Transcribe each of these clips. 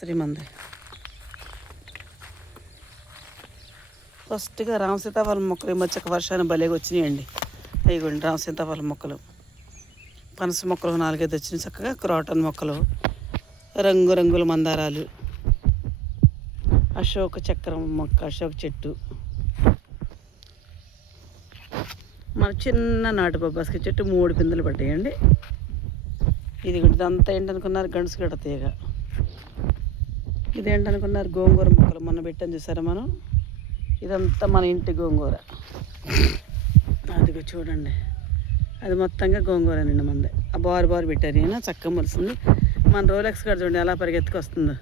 శ్రీమంది ఫస్ట్గా రామ సీతాఫలం మొక్కలు మచ్చక మధ్య వర్షాన్ని భలేగా వచ్చినాయండి. అయిగోండి రామ సీతాఫలం మొక్కలు. పనస మొక్కలు నాలుగైదు వచ్చినాయి చక్కగా క్రాటన్ మొక్కలు రంగురంగుల మందారాలు అశోక చక్రం మొక్క అశోక చెట్టు. మన చిన్న నాటు బొబ్బాస్కి చెట్టు మూడు పిందెలు పడ్డాయండి. ఇది ఇదంతా ఏంటనుకున్నారు? గండుసు గడ తీగ. ఇదేంటనుకున్నారు గోంగూర మొక్కలు. మొన్న పెట్టాను చూసారా మనం? ఇదంతా మన ఇంటి గోంగూర. అదిగో చూడండి. అది మొత్తంగా గోంగూర నిండి మంది ఆ బారు బారు పెట్టారు ఈయన చక్కగా మొలిసింది. మన రోలెక్స్ కాడ చూడండి ఎలా పరిగెత్తుకొస్తుందో.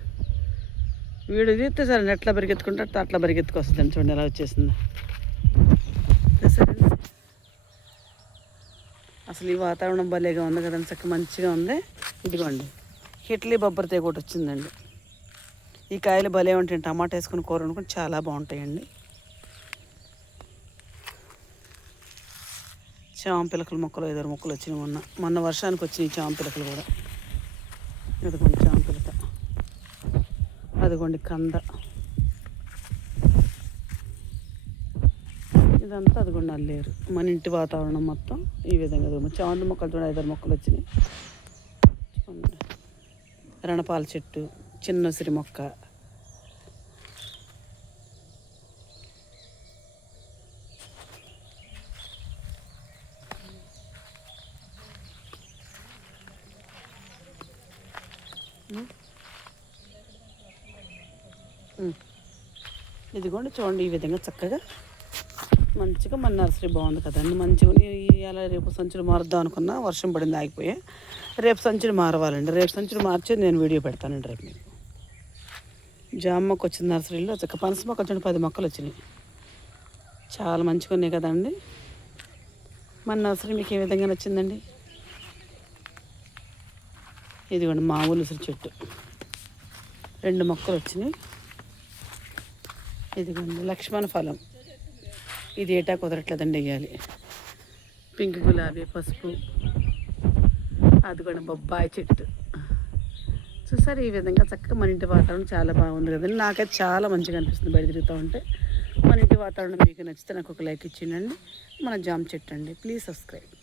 వీడు తీస్తే సరే ఎట్లా పరిగెత్తుకుంటే అట్లా పరిగెత్తుకొస్తుంది చూడండి ఎలా వచ్చేసిందో. అసలు ఈ వాతావరణం భలేగా ఉంది కదండి. చక్క మంచిగా ఉంది. ఇదిగోండి. హిట్లీ బొబ్బరి తేగ ఒకటి వచ్చిందండి. ఈ కాయలు భలే ఉంటాయి. టమాటా వేసుకుని కూర వండుకొని చాలా బాగుంటాయండి. చాంపిలకల మొక్కలు ఐదారు మొక్కలు వచ్చినాయి మొన్న. మొన్న వర్షానికి వచ్చినాయి చాంపిలకలు కూడా. ఇదిగోండి చాంపిలక అదిగోండి కంద. ఇదంతా అదిగోండి అల్లేరు. మన ఇంటి వాతావరణం మొత్తం ఈ విధంగా చామంతి మొక్కలు చూడండి ఐదారు మొక్కలు వచ్చినాయి. రణపాల చెట్టు. చిన్న ఉసిరి మొక్క. ఇదిగోండి చూడండి ఈ విధంగా చక్కగా మంచిగా మన నర్సరీ బాగుంది కదండి. మంచిగా ఇవాళ రేపు సంచులు మారుద్దాం అనుకున్నా వర్షం పడింది ఆగిపోయా. రేపు సంచులు మారవాలండి. రేపు సంచులు మార్చి నేను వీడియో పెడతానండి రేపు మీకు. జామ మొక్క వచ్చింది నర్సరీలో చక్క పనస మొక్క వచ్చిన పది మొక్కలు వచ్చినాయి. చాలా మంచిగా ఉన్నాయి కదండి. మన నర్సరీ మీకు ఏ విధంగా నచ్చిందండి? ఇదిగోండి మామూలు ఉసిరి చెట్టు. రెండు మొక్కలు వచ్చినాయి. ఇదిగోండి లక్ష్మణ ఫలం. ఇది ఏటా కుదరట్లేదండి వేయాలి పింక్ గులాబీ పసుపు. అది కూడా బొబ్బాయి చెట్టు. చూసారు ఈ విధంగా చక్కగా మన ఇంటి వాతావరణం చాలా బాగుంది కదండి. నాకైతే చాలా మంచిగా అనిపిస్తుంది బయట తిరుగుతూ ఉంటే. మన ఇంటి వాతావరణం మీకు నచ్చితే నాకు ఒక లైక్ ఇచ్చిండండి మన జామ్ చెట్టు అండి. Please subscribe.